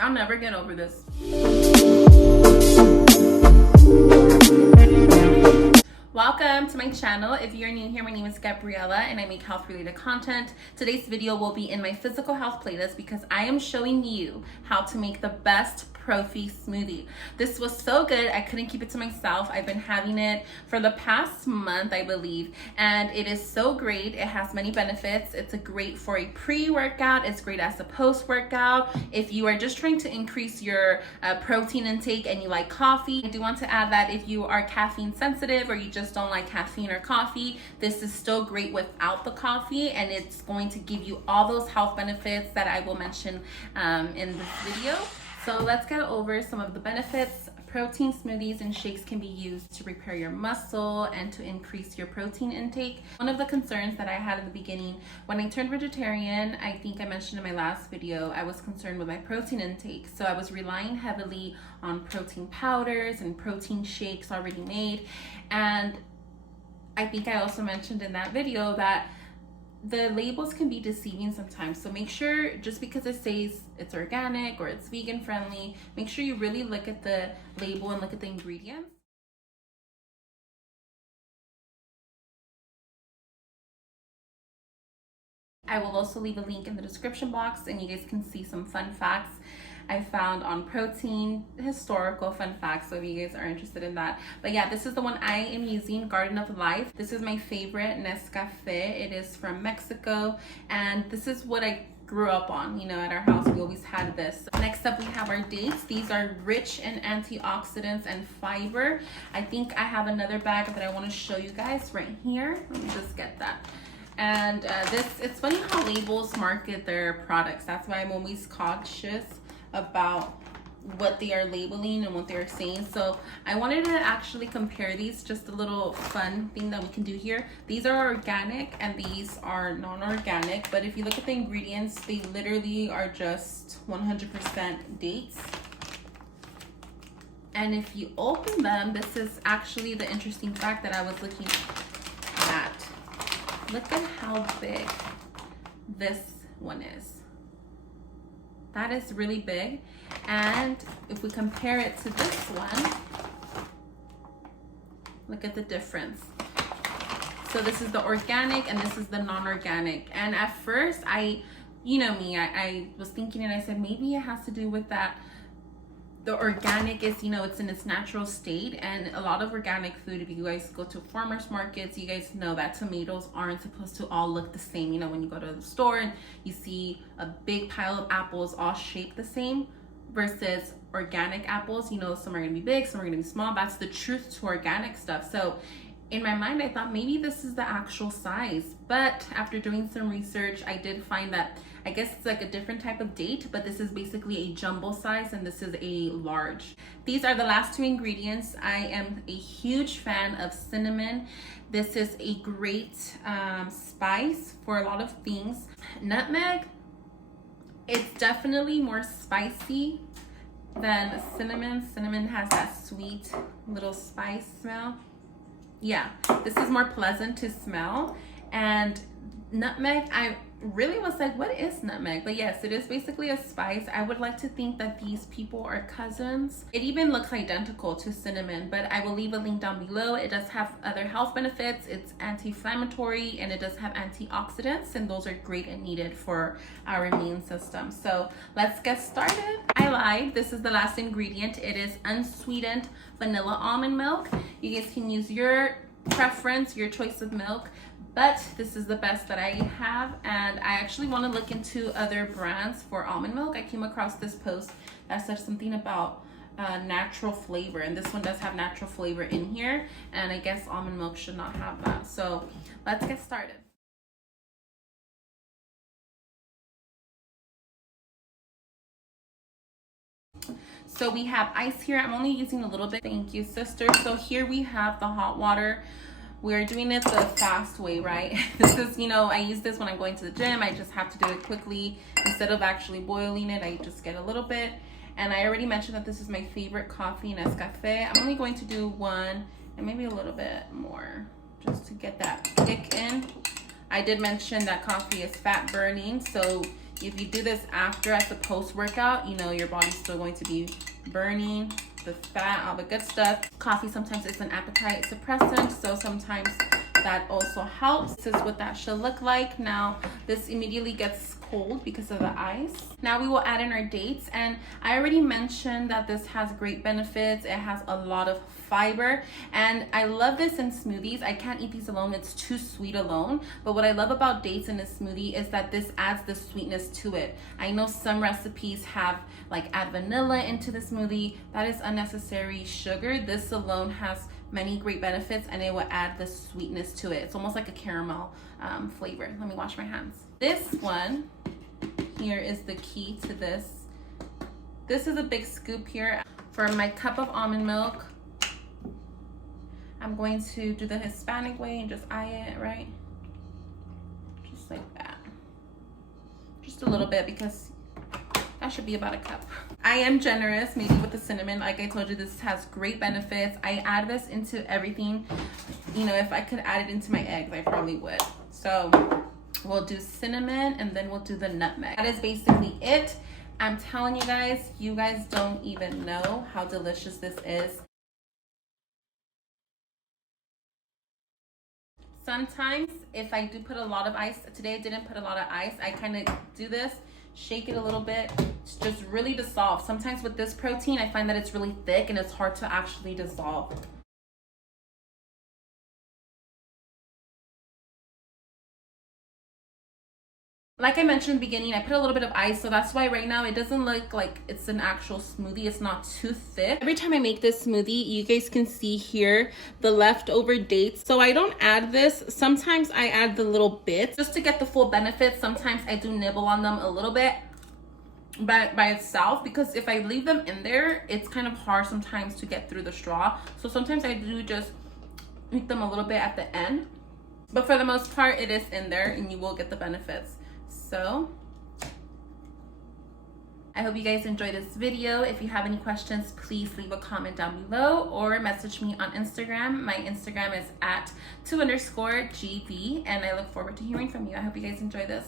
I'll never get over this. Welcome to my channel. If you're new here, my name is Gabriela and I make health related content. Today's video will be in my physical health playlist because I am showing you how to make the best Proffee smoothie. This was so good, I couldn't keep it to myself. I've been having it for the past month, I believe, and it is so great. It has many benefits. It's great for a pre-workout. It's great as a post-workout. If you are just trying to increase your protein intake and you like coffee, I do want to add that if you are caffeine sensitive or you just don't like caffeine or coffee, this is still great without the coffee, and it's going to give you all those health benefits that I will mention in this video. So let's get over some of the benefits. Protein smoothies and shakes can be used to repair your muscle and to increase your protein intake. One of the concerns that I had in the beginning when I turned vegetarian, I think I mentioned in my last video, I was concerned with my protein intake. So I was relying heavily on protein powders and protein shakes already made. And I think I also mentioned in that video that the labels can be deceiving sometimes. So make sure, just because it says it's organic or it's vegan friendly, make sure you really look at the label and look at the ingredients. I will also leave a link in the description box and you guys can see some fun facts I found on protein, historical fun facts, so if you guys are interested in that. But yeah, this is the one I am using, Garden of Life. This is my favorite Nescafe. It is from Mexico, and this is what I grew up on. You know, at our house we always had this. Next up we have our dates. These are rich in antioxidants and fiber. I think I have another bag that I want to show you guys right here. Let me just get that. And it's funny how labels market their products. That's why I'm always cautious about what they are labeling and what they're saying. So I wanted to actually compare these, just a little fun thing that we can do here. These are organic and these are non-organic, but if you look at the ingredients, they literally are just 100% dates. And if you open them, this is actually the interesting fact that I was looking at. Look at how big this one is. That is really big. And if we compare it to this one, look at the difference. So this is the organic and this is the non-organic. And at first, you know me, I was thinking and I said, maybe it has to do with that. The organic is, you know, it's in its natural state, and a lot of organic food, if you guys go to farmers markets, you guys know that tomatoes aren't supposed to all look the same. You know, when you go to the store and you see a big pile of apples all shaped the same versus organic apples, you know, some are gonna be big, some are gonna be small. That's the truth to organic stuff. So in my mind, I thought maybe this is the actual size, but after doing some research, I did find that I guess it's like a different type of date, but this is basically a jumbo size and this is a large. These are the last two ingredients. I am a huge fan of cinnamon. This is a great spice for a lot of things. Nutmeg, it's definitely more spicy than cinnamon. Cinnamon has that sweet little spice smell. Yeah, this is more pleasant to smell. And nutmeg, I really was like, what is nutmeg? But yes, it is basically a spice. I would like to think that these people are cousins. It even looks identical to cinnamon, but I will leave a link down below. It does have other health benefits. It's anti-inflammatory and it does have antioxidants, and those are great and needed for our immune system. So let's get started. I lied, this is the last ingredient. It is unsweetened vanilla almond milk. You guys can use your preference, your choice of milk, but this is the best that I have, and I actually want to look into other brands for almond milk. I came across this post that said something about natural flavor, and this one does have natural flavor in here, and I guess almond milk should not have that. So let's get started. So we have ice here. I'm only using a little bit. Thank you, sister. So here we have the hot water. We're doing it the fast way, right? This is, you know, I use this when I'm going to the gym. I just have to do it quickly. Instead of actually boiling it, I just get a little bit. And I already mentioned that this is my favorite coffee, Nescafe. I'm only going to do one and maybe a little bit more just to get that kick in. I did mention that coffee is fat burning, so If you do this after, as a post-workout, you know, your body's still going to be burning the fat, all the good stuff. Coffee sometimes is an appetite suppressant, so sometimes that also helps. This is what that should look like. Now, this immediately gets cold because of the ice. Now we will add in our dates, and I already mentioned that this has great benefits. It has a lot of fiber, and I love this in smoothies. I can't eat these alone, it's too sweet alone, but what I love about dates in a smoothie is that this adds the sweetness to it. I know some recipes have like add vanilla into the smoothie. That is unnecessary sugar. This alone has many great benefits, and it will add the sweetness to it. It's almost like a caramel flavor. Let me wash my hands. This one here is the key to this. This is a big scoop here. For my cup of almond milk, I'm going to do the Hispanic way and just eye it, right? Just like that. Just a little bit, because that should be about a cup. I am generous, maybe with the cinnamon. Like I told you, this has great benefits. I add this into everything. You know, if I could add it into my eggs, I probably would. So we'll do cinnamon, and then we'll do the nutmeg. That is basically it. I'm telling you guys don't even know how delicious this is. Sometimes if I do put a lot of ice, today I didn't put a lot of ice, I kind of do this, shake it a little bit, just really dissolve. Sometimes with this protein, I find that it's really thick and it's hard to actually dissolve. Like I mentioned in the beginning, I put a little bit of ice, so that's why right now it doesn't look like it's an actual smoothie. It's not too thick. Every time I make this smoothie, you guys can see here the leftover dates. So I don't add this. Sometimes I add the little bits just to get the full benefits. Sometimes I do nibble on them a little bit by itself, because if I leave them in there, it's kind of hard sometimes to get through the straw. So sometimes I do just eat them a little bit at the end. But for the most part, it is in there and you will get the benefits. So I hope you guys enjoyed this video. If you have any questions, please leave a comment down below or message me on Instagram. My Instagram is at 2_GB, and I look forward to hearing from you. I hope you guys enjoy this.